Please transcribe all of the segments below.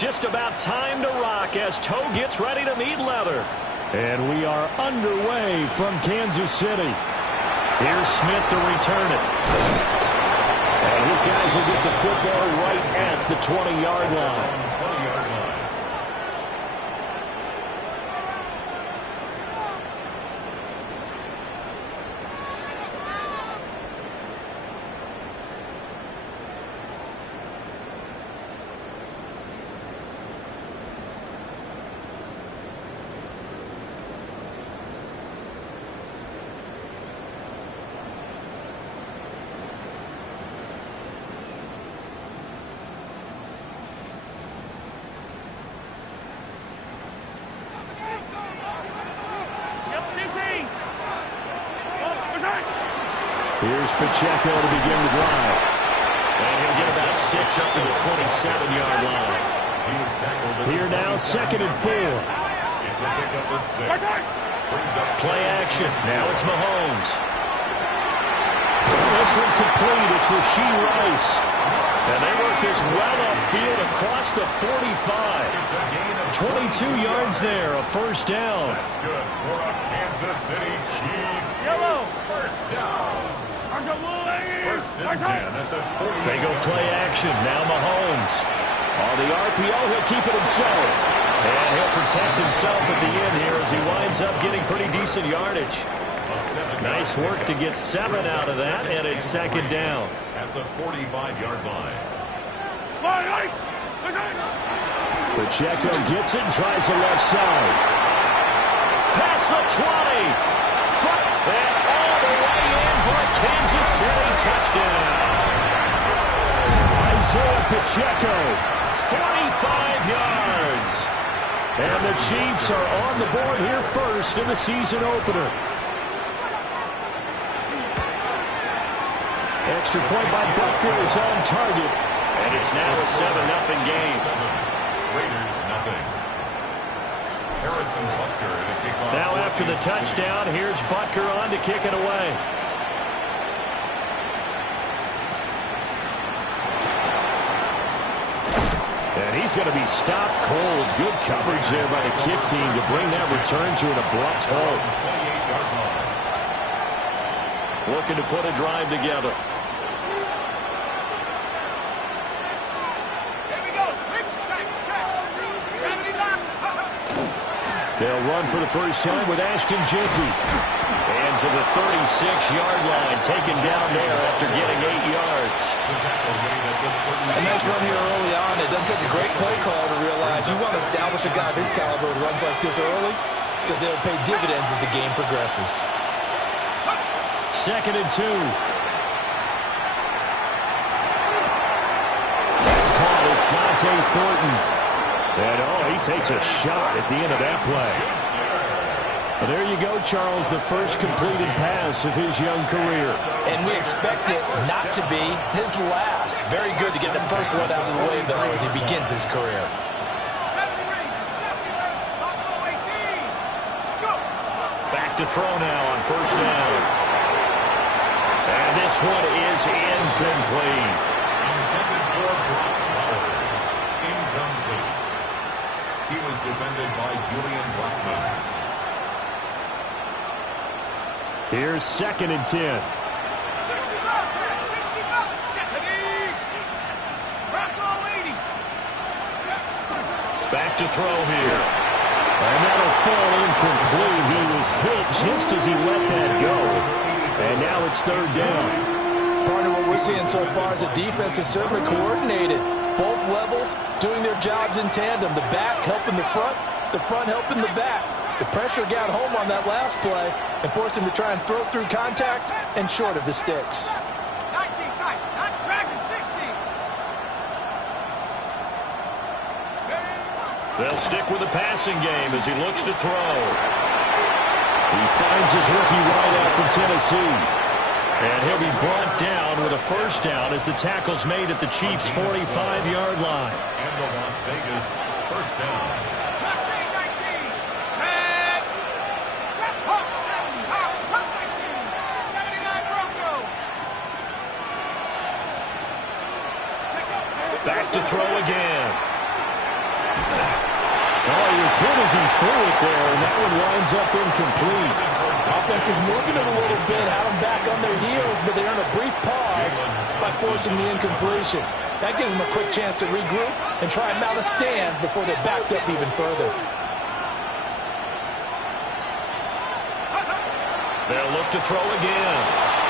Just about time to rock as Toe gets ready to meet leather. And we are underway from Kansas City. Here's Smith to return it. And his guys will get the football right at the 20-yard line. Here's Pacheco to begin the drive. And he'll get about 6 up to the 27-yard line. Here now, 2nd and 4. It's a pickup of 6. Play action. Now it's Mahomes. This one complete. It's Rashee Rice. And they work this well upfield across the 45. 22 yards there, a first down. That's good for a Kansas City Chiefs. Yellow. First down. First and 10 at the 40. They go play action. Now Mahomes. On the RPO, he'll keep it himself. And he'll protect himself at the end here as he winds up getting pretty decent yardage. Nice work to get 7 out of that, and it's 2nd down. At the 45-yard line. Pacheco gets it and tries the left side. Past the 20. And all the way in for a Kansas City touchdown. Isaiah Pacheco. 45 yards. And the Chiefs are on the board here first in the season opener. Extra point by Butker is on target. And it's now a 7-0 game. Raiders nothing. Harrison Butker to kick off. Now after the touchdown, here's Butker on to kick it away. And he's going to be stopped cold. Good coverage there by the kick team to bring that return to an abrupt halt. 28-yard line. Looking to put a drive together. They'll run for the first time with Ashton Jeanty. And to the 36-yard line, taken down there after getting 8 yards. A nice run here early on. It doesn't take a great play call to realize you want to establish a guy of his caliber with runs like this early because they'll pay dividends as the game progresses. 2nd and 2. That's caught. It's Dante Thornton. And, he takes a shot at the end of that play. Well, there you go, Charles, the first completed pass of his young career. And we expect it not to be his last. Very good to get the first one out of the way, though, as he begins his career. Back to throw now on first down. And this one is incomplete. Intended for Brock Bowers. Incomplete. He was defended by Julian Blackmon. Here's 2nd and 10. Back to throw here. And that'll fall incomplete. He was hit just as he let that go. And now it's 3rd down. Partner, what we're seeing so far is the defense is certainly coordinated. Both levels doing their jobs in tandem. The back helping the front helping the back. The pressure got home on that last play and forced him to try and throw through contact and short of the sticks. 19 tight, not dragging 60. They'll stick with the passing game as he looks to throw. He finds his rookie wideout from Tennessee. And he'll be brought down with a first down as the tackle's made at the Chiefs' 45-yard line. And the Las Vegas first down. Back to throw again. as good as he threw it there, and that one winds up incomplete. Offense is moving it a little bit, had them back on their heels, but they earn a brief pause by forcing the incompletion. That gives them a quick chance to regroup and try and mount a stand before they're backed up even further. They'll look to throw again.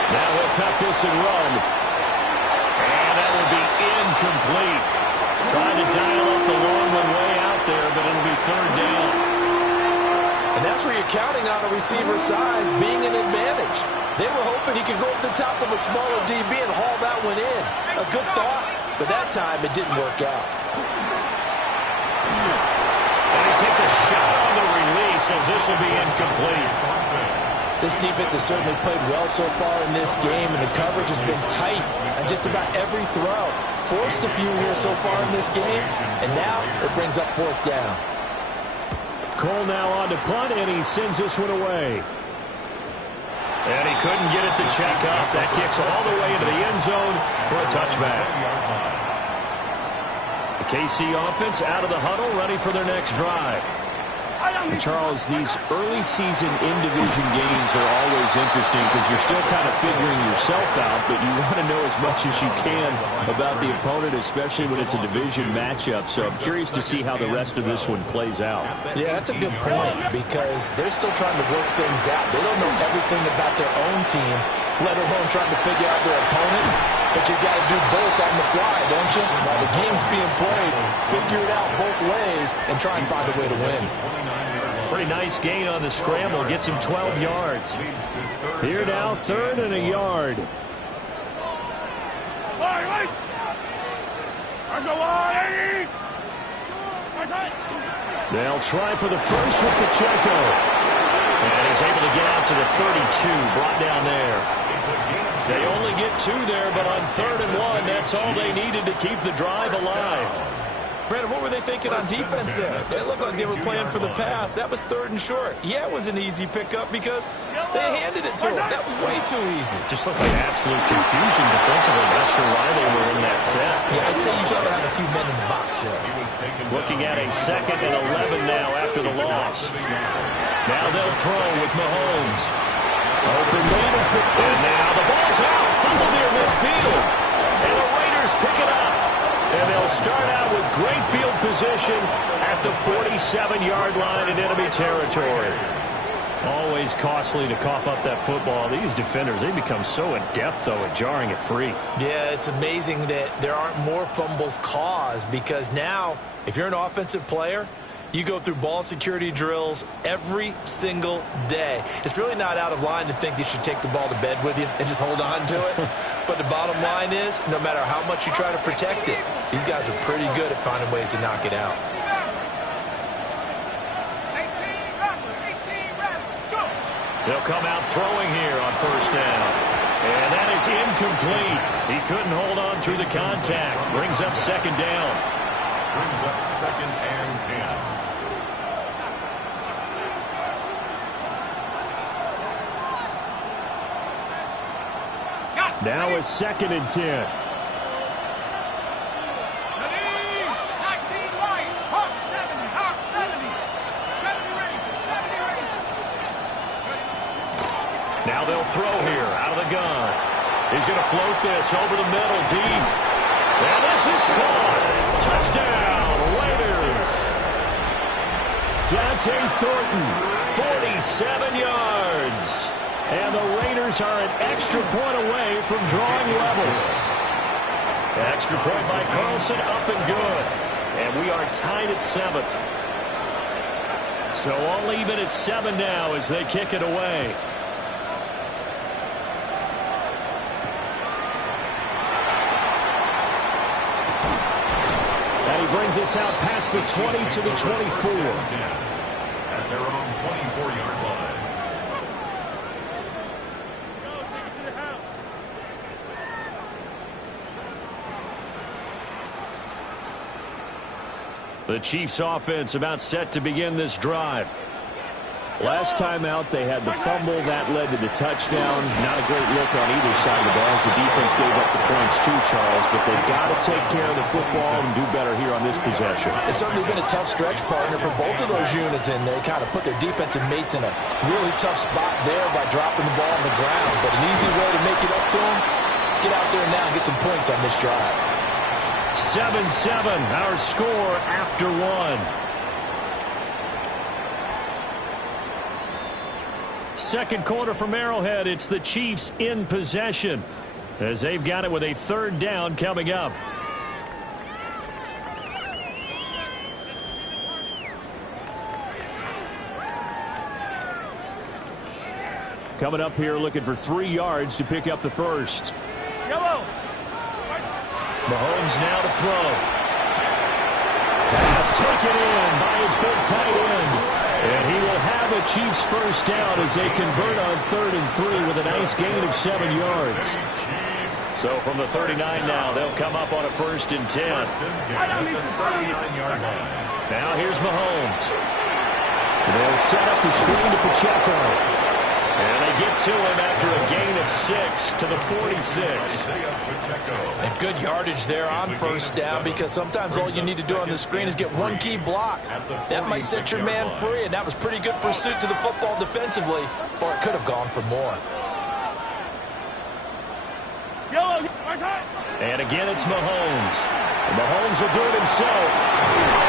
Now he'll tuck this and run. And that will be incomplete. Trying to dial up the long one way out there, but it'll be third down. And that's where you're counting on a receiver's size being an advantage. They were hoping he could go up the top of a smaller DB and haul that one in. A good thought, but that time it didn't work out. And he takes a shot on the release as this will be incomplete. This defense has certainly played well so far in this game, and the coverage has been tight on just about every throw. Forced a few here so far in this game, and now it brings up fourth down. Cole now on to punt, and he sends this one away. And he couldn't get it to check up. That kicks all the way into the end zone for a touchback. The KC offense out of the huddle, ready for their next drive. And Charles, these early season in-division games are always interesting because you're still kind of figuring yourself out, but you want to know as much as you can about the opponent, especially when it's a division matchup. So I'm curious to see how the rest of this one plays out. Yeah, that's a good point because they're still trying to work things out. They don't know everything about their own team, let alone trying to figure out their opponent. But you got to do both on the fly, don't you? While the game's being played, figure it out both ways and try and find a way to win. Pretty nice gain on the scramble. Gets him 12 yards. Here now, 3rd and a yard. They'll try for the first with Pacheco. And he's able to get out to the 32, brought down there. They only get 2 there, but on 3rd and 1, that's all they needed to keep the drive alive. Brandon, what were they thinking on defense there? It looked like they were playing for the pass. That was 3rd and short. Yeah, it was an easy pickup because they handed it to him. That was way too easy. Just looked like absolute confusion defensively. Not sure why they were in that set. Yeah, I'd say you should have had a few men in the box there. Looking at a 2nd and 11 now after the loss. Now they'll throw with Mahomes. Open man is the and now the ball's out. Fumble near midfield. And the Raiders pick it up. And they'll start out with great field position at the 47-yard line in enemy territory. Always costly to cough up that football. These defenders, they become so adept, though, at jarring it free. Yeah, it's amazing that there aren't more fumbles caused because now, if you're an offensive player, you go through ball security drills every single day. It's really not out of line to think you should take the ball to bed with you and just hold on to it. But the bottom line is, no matter how much you try to protect it, these guys are pretty good at finding ways to knock it out. They'll come out throwing here on 1st down. And that is incomplete. He couldn't hold on through the contact. Brings up 2nd down. Brings up 2nd and 10. Now it's 2nd and 10. 19 right. Hawk 70. Hawk 70. 70 Rangers. 70 Rangers. Now they'll throw here out of the gun. He's going to float this over the middle deep. And this is caught. Touchdown, Raiders. Dante Thornton, 47 yards. And the Raiders are an extra point away from drawing level. Extra point by Carlson, up and good. And we are tied at 7. So all even at 7 now as they kick it away. And he brings us out past the 20 to the 24. At their own 24-yard line. The Chiefs offense about set to begin this drive. Last time out, they had the fumble. That led to the touchdown. Not a great look on either side of the ball as the defense gave up the points too, Charles. But they've got to take care of the football and do better here on this possession. It's certainly been a tough stretch, partner, for both of those units, and they kind of put their defensive mates in a really tough spot there by dropping the ball on the ground. But an easy way to make it up to them, get out there now and get some points on this drive. 7-7, our score after one. Second quarter from Arrowhead. It's the Chiefs in possession as they've got it with a third down coming up. Coming up here looking for 3 yards to pick up the first. Yellow. Mahomes now to throw. Pass taken in by his big tight end. And he will have a Chiefs first down as they convert on 3rd and 3 with a nice gain of 7 yards. So from the 39 now, they'll come up on a 1st and 10. Now here's Mahomes. They'll set up the screen to Pacheco. And they get to him after a gain of 6 to the 46. And good yardage there on first down, because sometimes all you need to do on the screen is get one key block. That might set your man free, and that was pretty good pursuit to the football defensively, or it could have gone for more. And again, it's Mahomes. And Mahomes will do it himself.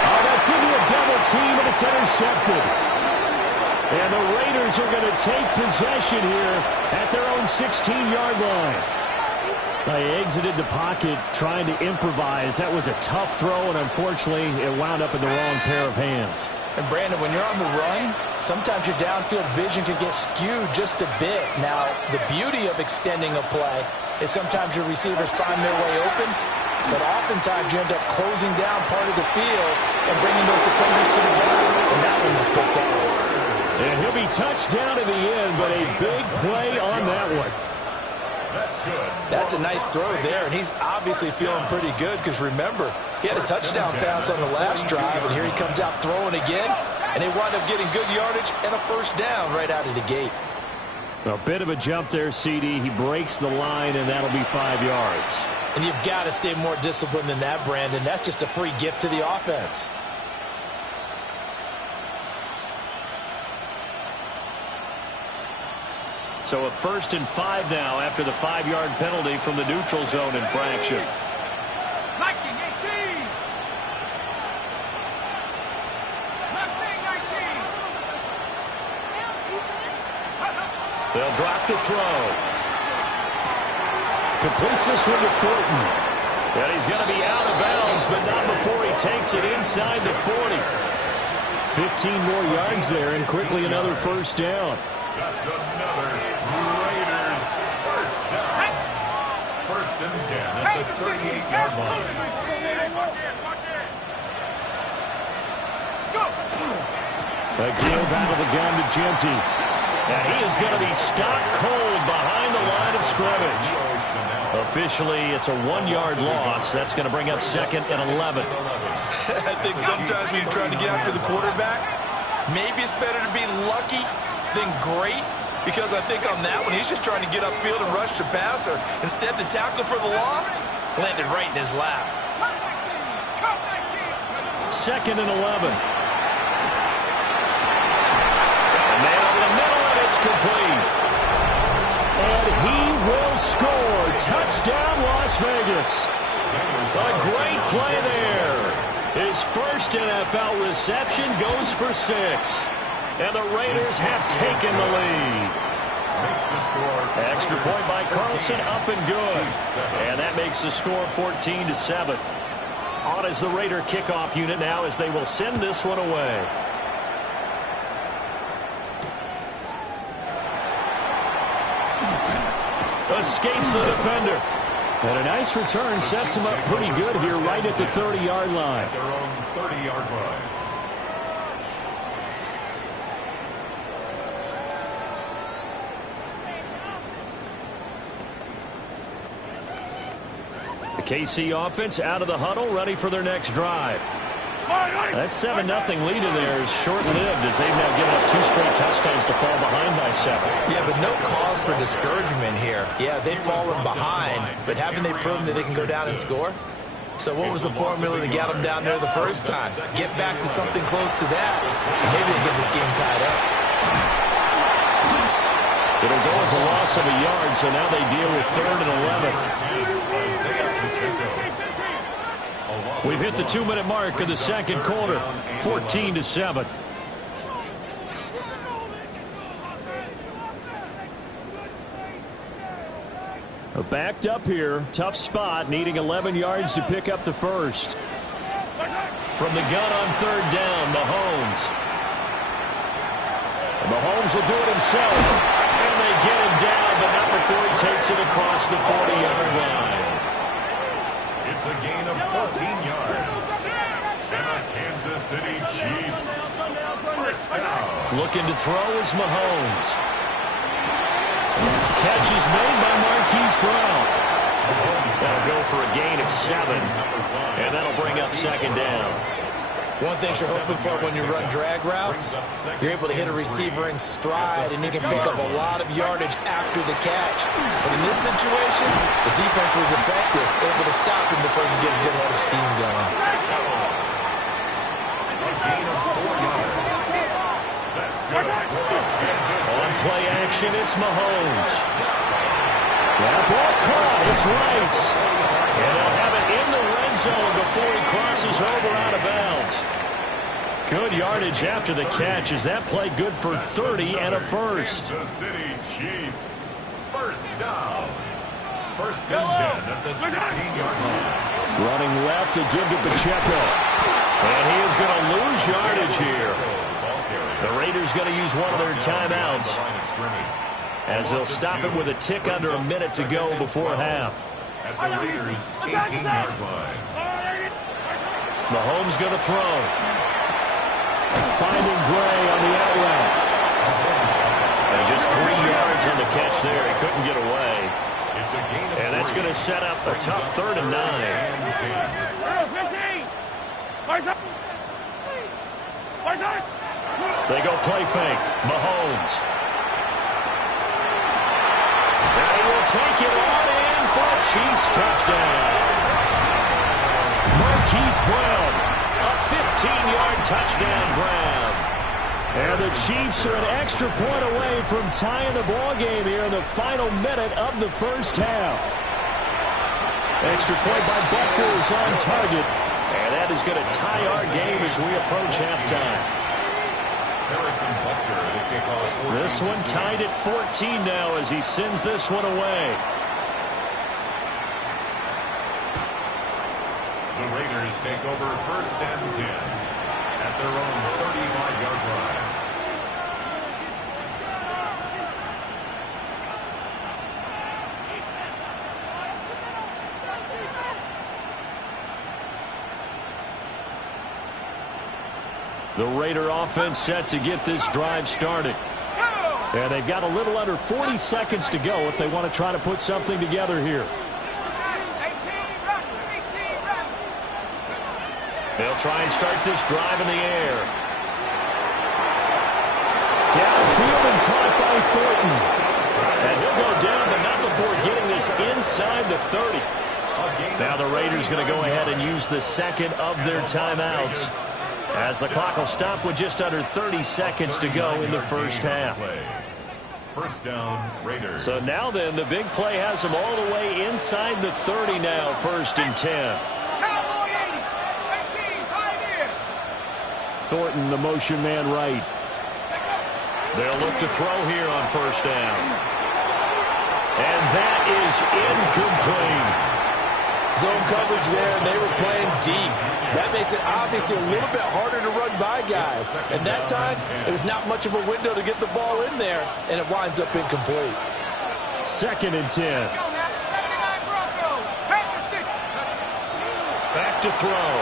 Oh, that's into a double team, and it's intercepted. And the Raiders are going to take possession here at their own 16-yard line. They exited the pocket trying to improvise. That was a tough throw, and unfortunately, it wound up in the wrong pair of hands. And Brandon, when you're on the run, sometimes your downfield vision can get skewed just a bit. Now, the beauty of extending a play is sometimes your receivers find their way open, but oftentimes you end up closing down part of the field and bringing those defenders to the ground, and that one was picked off. And he'll be touched down in the end, but a big play on that one. That's good. That's a nice throw there, and he's obviously feeling pretty good because, remember, he had a touchdown pass on the last drive, and here he comes out throwing again, and they wind up getting good yardage and a first down right out of the gate. A bit of a jump there, CD. He breaks the line, and that'll be 5 yards. And you've got to stay more disciplined than that, Brandon. That's just a free gift to the offense. So a 1st and 5 now after the 5-yard penalty from the neutral zone infraction. Viking 18. Mustang 19. They'll drop the throw. Completes this one to Fulton. And he's going to be out of bounds, but not before he takes it inside the 40. 15 more yards there, and quickly another first down. That's another Raiders first down. 1st and 10 at the 38-yard line. A give out of the gun to Genty. And he is going to be stopped cold behind the line of scrimmage. Officially, it's a 1-yard loss. That's going to bring up 2nd and 11. I think sometimes when you're trying to get after the quarterback, maybe it's better to be lucky than great, because I think on that one, he's just trying to get upfield and rush the passer. Instead, the tackle for the loss landed right in his lap. 2nd and 11. And now to the middle, and it's complete. And he will score. Touchdown, Las Vegas. A great play there. His first NFL reception goes for 6. And the Raiders have taken the lead. Extra point by Carlson, up and good. And that makes the score 14-7. On is the Raider kickoff unit now as they will send this one away. Escapes the defender. And a nice return sets him up pretty good here right at the 30-yard line. At their own 30-yard line. The KC offense out of the huddle, ready for their next drive. That 7-0 lead in there is short-lived as they've now given up 2 straight touchdowns to fall behind by 7. Yeah, but no cause for discouragement here. Yeah, they've fallen behind, but haven't they proven that they can go down and score? So what was the formula to get them down there the first time? Get back to something close to that, and maybe they get this game tied up. It'll go as a loss of a yard, so now they deal with 3rd and 11. We've hit the 2-minute mark of the second quarter, 14-7. Backed up here, tough spot, needing 11 yards to pick up the first. From the gun on 3rd down, Mahomes. And Mahomes will do it himself. And they get him down, but not before he takes it across the 40-yard line. It's a gain of 14 yards. And a Kansas City Chiefs first down. Looking to throw is Mahomes. Catch is made by Marquise Brown. That'll go for a gain of 7. And that'll bring up 2nd down. One thing you're hoping for when you run drag routes, you're able to hit a receiver in stride, and he can pick up a lot of yardage after the catch. But in this situation, the defense was effective, able to stop him before he could get a good head of steam going. On play action, it's Mahomes. That ball caught. It's Rice. And they'll have it in the red zone before he crosses over out of bounds. Good yardage after the catch. Is that play good for 30 and a first? Kansas City Chiefs first down. 1st and 10 at the 16-yard line. Running left to give to Pacheco. And he is going to lose yardage here. The Raiders going to use one of their timeouts as they'll stop it with a tick under a minute to go before half. At the Raiders' 18-yard line. Mahomes going to throw. Finding Gray on the out route. And just 3 yards on the catch there. He couldn't get away. And that's going to set up a tough 3rd and 9. They go play fake. Mahomes. And he will take it on in for a Chiefs touchdown. Marquise Brown, a 15-yard touchdown grab. And the Chiefs are an extra point away from tying the ball game here in the final minute of the first half. Extra point by Butker is on target. And that is going to tie our game as we approach halftime. This one tied at 14 now as he sends this one away. The Raiders take over 1st and 10 at their own 35-yard line. The Raider offense set to get this drive started. And they've got a little under 40 seconds to go if they want to try to put something together here. They'll try and start this drive in the air. Downfield and caught by Thornton. And he'll go down, but not before getting this inside the 30. Now the Raiders going to go ahead and use the second of their timeouts, as the clock will stop with just under 30 seconds to go in the first half. First down, Raiders. So now then, the big play has them all the way inside the 30 now, 1st and 10. Thornton, the motion man right. They'll look to throw here on 1st down. And that is incomplete. Zone coverage there, and they were playing deep. That makes it obviously a little bit harder to run by guys. And that time, there's not much of a window to get the ball in there, and it winds up incomplete. 2nd and 10. Back to throw.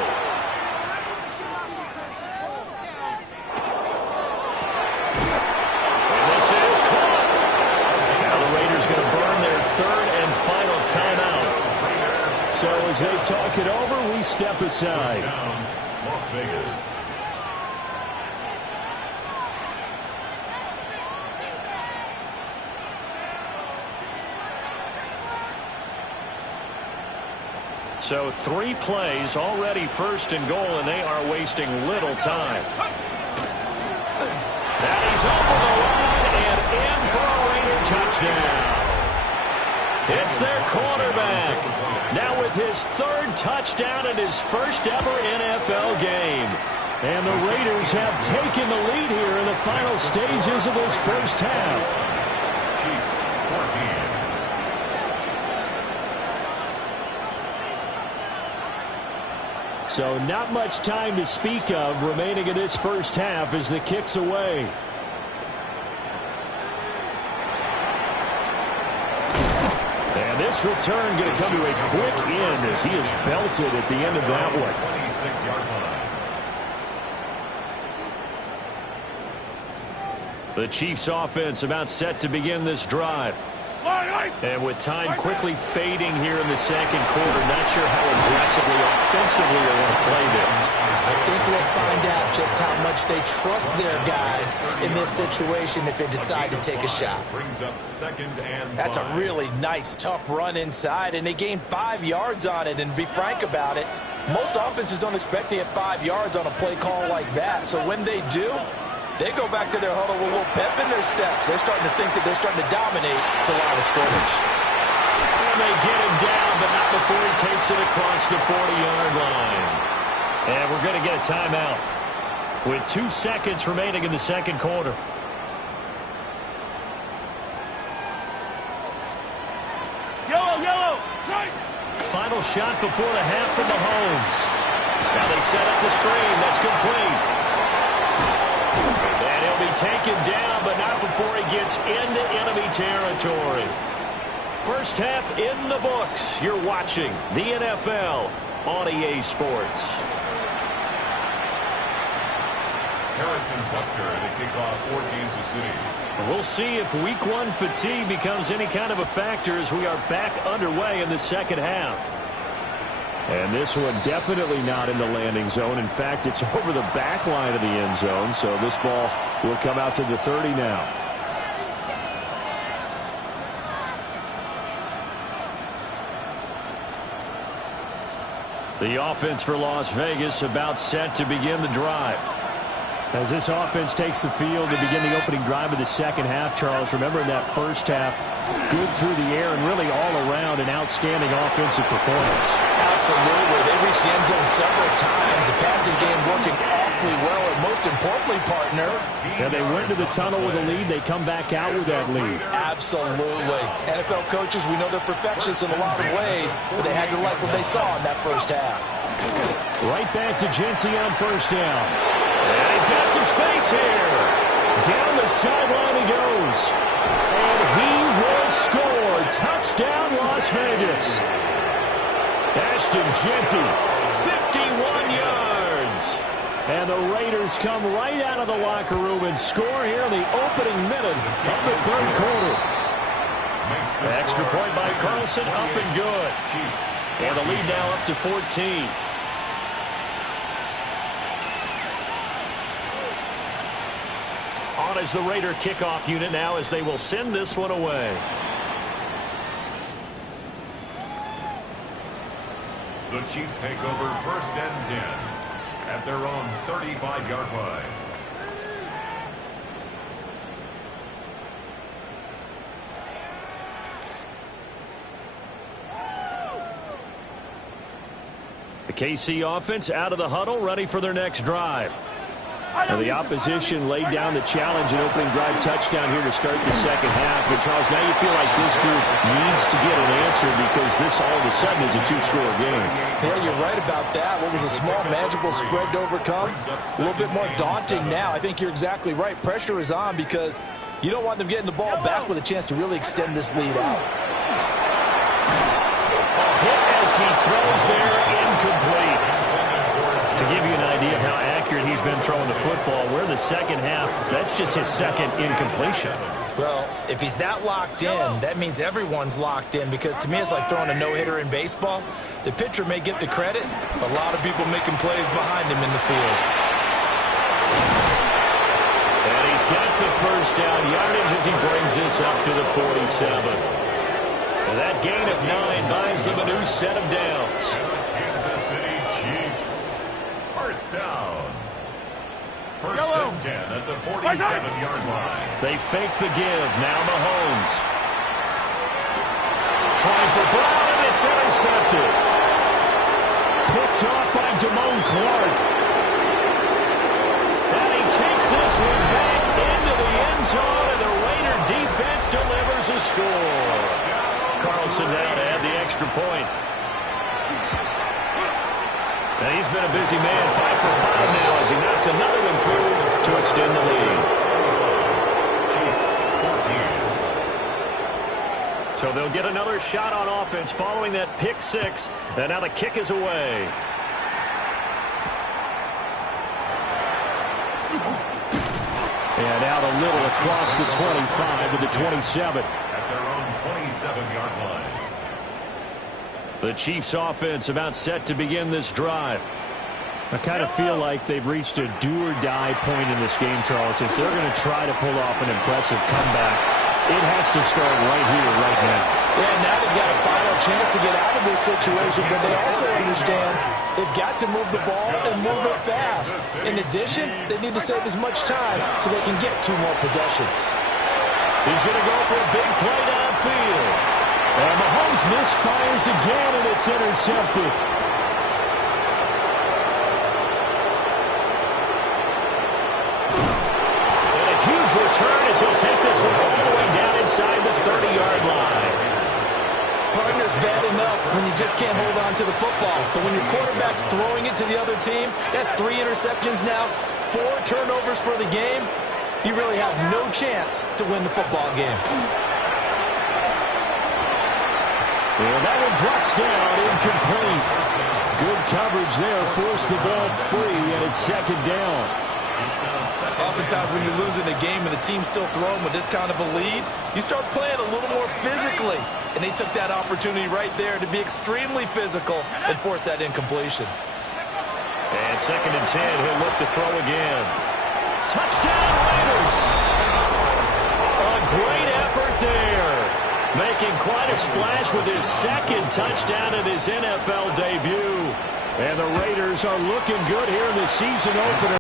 And this is caught. Now the Raiders going to burn their 3rd and final timeout. So as they talk it over, we step aside. Las Vegas. So 3 plays, already first and goal, and they are wasting little time. And he's over the line and in for a Raider touchdown. It's their quarterback. Now with his 3rd touchdown in his first ever NFL game. And the Raiders have taken the lead here in the final stages of this first half. Chiefs 14. So not much time to speak of remaining in this first half as the kick's away. And this return going to come to a quick end as he is belted at the end of that one. 26-yard line. The Chiefs offense about set to begin this drive. And with time quickly fading here in the second quarter, not sure how aggressively, offensively they want to play this. I think we'll find out just how much they trust their guys in this situation if they decide to take a shot. Brings up 2nd and 5. That's a really nice, tough run inside, and they gained 5 yards on it. And to be frank about it, most offenses don't expect to get 5 yards on a play call like that. So when they do, they go back to their huddle with a little pep in their steps. They're starting to think that they're starting to dominate the line of scrimmage. And they get him down, but not before he takes it across the 40-yard line. And we're going to get a timeout with 2 seconds remaining in the second quarter. Yellow. Strike. Final shot before the half from Mahomes. Now they set up the screen. That's complete. And he'll be taken down, but not before he gets into enemy territory. First half in the books. You're watching the NFL on EA Sports. Harrison Butker to kick off for Kansas City. We'll see if week 1 fatigue becomes any kind of a factor as we are back underway in the second half. And this one definitely not in the landing zone. In fact, it's over the back line of the end zone. So this ball will come out to the 30 now. The offense for Las Vegas about set to begin the drive. As this offense takes the field to begin the opening drive of the second half, Charles, remember in that first half, good through the air and really all around an outstanding offensive performance. Absolutely. They reached the end zone several times. The passing game working awfully well, and most importantly, partner, Yeah, they went to the tunnel with a lead. They come back out with that lead. absolutely. NFL coaches, we know they're perfectionists in a lot of ways, but they had to like what they saw in that first half. Right back to Genty on first down. And he's got some space here. Down the sideline he goes. And he will score. Touchdown, Las Vegas. Ashton Genty, 51 yards. And the Raiders come right out of the locker room and score here in the opening minute of the third quarter. Extra point by Carlson, up and good. And the lead now up to 14. On as the Raider kickoff unit now as they will send this one away. The Chiefs take over 1st and 10 at their own 35-yard line. The KC offense out of the huddle, ready for their next drive. And the opposition laid down the challenge and opening drive touchdown here to start the second half. And Charles, now you feel like this group needs to get an answer because this all of a sudden is a 2-score game. Yeah, you're right about that. What was a small, manageable spread to overcome? A little bit more daunting now. I think you're exactly right. Pressure is on because you don't want them getting the ball back with a chance to really extend this lead out. A hit as he throws there, incomplete. To give you an idea of how accurate he's been throwing the football, we're in the second half. That's just his second incompletion. Well, if he's that locked in, that means everyone's locked in, because to me it's like throwing a no-hitter in baseball. The pitcher may get the credit, but a lot of people making plays behind him in the field. And he's got the first down yardage as he brings this up to the 47. And that gain of 9 buys them a new set of downs. Kansas City Chiefs. First down. First and 10 at the 47-yard line. They fake the give. Now Mahomes. Trying for Brown, and it's intercepted. Picked off by Damone Clark. And he takes this one back into the end zone, and the Raider defense delivers a score. Carlson now to add the extra point. And he's been a busy man, 5 for 5 now as he knocks another one through to extend the lead. So they'll get another shot on offense following that pick 6, and now the kick is away. And out a little across the 25 to the 27. At their own 27-yard line. The Chiefs offense about set to begin this drive. I kind of feel like they've reached a do-or-die point in this game, Charles. If they're going to try to pull off an impressive comeback, it has to start right here, right now. Yeah, now they've got a final chance to get out of this situation, but they also understand they've got to move the ball and move it fast. In addition, they need to save as much time so they can get 2 more possessions. He's going to go for a big play downfield. And Mahomes misfires again, and it's intercepted. And a huge return as he'll take this one all the way down inside the 30-yard line. Partner's bad enough when you just can't hold on to the football. But when your quarterback's throwing it to the other team, that's 3 interceptions now, 4 turnovers for the game. You really have no chance to win the football game. And that one drops down, incomplete. Good coverage there, forced the ball free, and it's second down. Oftentimes when you're losing a game and the team's still throwing with this kind of a lead, you start playing a little more physically. And they took that opportunity right there to be extremely physical and force that incompletion. And second and 10, he'll look to throw again. Touchdown, Raiders! A great effort there. Making quite a splash with his second touchdown in his NFL debut. And the Raiders are looking good here in the season opener.